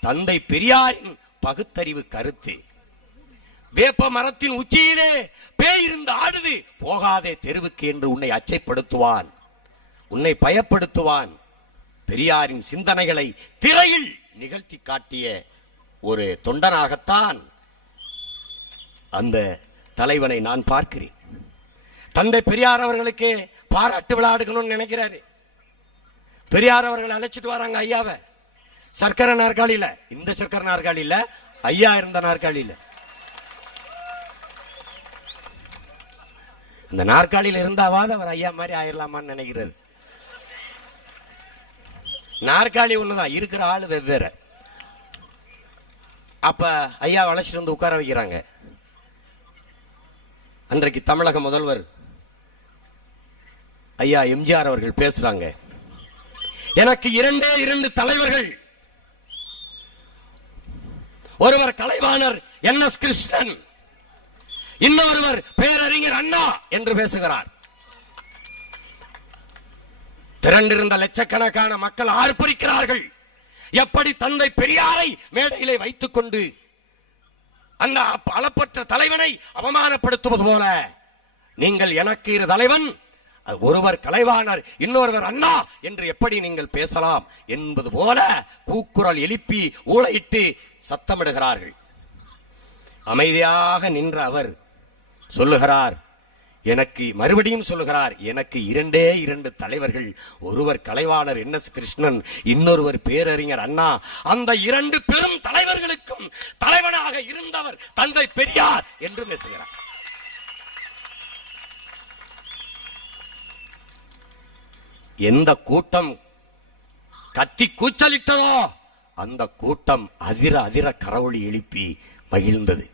தந்தை பெரியாரின் பகுத்தறிவு கருத்து. வேப்ப மரத்தின் உச்சியிலே பேய் இருந்து ஆடுது. போகாதே தெருவுக்கு என்று உன்னை அச்சைப்படுத்துவான். உன்னை பயப்படுத்துவான். பெரியாரின் சிந்தனைகளை திரையில் நிகழ்த்தி காட்டிய ஒரு தொண்டனாகத்தான் அந்த தலைவனை நான் பார்க்கிறேன். தந்தை பெரியார் அவர்களுக்கு பாராட்டு விழா எடுக்கணும்னு நினைக்கிறாரு. பெரியார் அவர்கள் அழைச்சிட்டு வராங்க ஐயாவை. சர்க்கரை நாற்காலியில. இந்த சர்க்கரை நாற்காலியில ஐயா இருந்த நாற்காலியில. அந்த நாற்காலியில் இருந்தாவாது அவர் ஐயா மாதிரி ஆயிரலாமான்னு நினைக்கிறது நாற்காலி ஒண்ணுதான் இருக்கிற ஆளு வெவ்வேறு. அப்ப ஐயா அழைச்சிட்டு வந்து உட்கார வைக்கிறாங்க. அன்றைக்கு தமிழக முதல்வர் ஐயா எம்ஜிஆர் அவர்கள் பேசுறாங்க. எனக்கு இரண்டே இரண்டு தலைவர்கள் ஒருவர் கலைவாணர் என் எஸ் கிருஷ்ணன். இன்னொருவர் பேரறிஞர் அண்ணா என்று பேசுகிறார். திரண்டிருந்த லட்சக்கணக்கான மக்கள் ஆர்ப்பரிக்கிறார்கள். எப்படி தந்தை பெரியாரை மேடையிலே வைத்துக் கொண்டு அந்த அளப்பற்ற தலைவனை அவமானப்படுத்துவது போல நீங்கள் எனக்கு இரு தலைவன் ஒருவர் கலைவாணர் இன்னொருவர் அண்ணா என்று எப்படி நீங்கள் பேசலாம் என்பது போல கூக்குரல் எழுப்பி ஊளையிட்டு சத்தமிடுகிறார்கள். அமைதியாக நின்ற அவர் சொல்லுகிறார் எனக்கு மறுபடியும் சொல்லுகிறார் எனக்கு இரண்டே இரண்டு தலைவர்கள் ஒருவர் கலைவாணர் என் எஸ் கிருஷ்ணன் இன்னொருவர் பேரறிஞர் அண்ணா அந்த இரண்டு பெரும் தலைவர்களுக்கும் தலைவனாக இருந்தவர் தந்தை பெரியார் என்று பேசுகிறார். எந்த கூட்டம் கத்தி கூச்சலிட்டதோ அந்த கூட்டம் அதிர அதிர கரவொளி எழுப்பி மகிழ்ந்தது.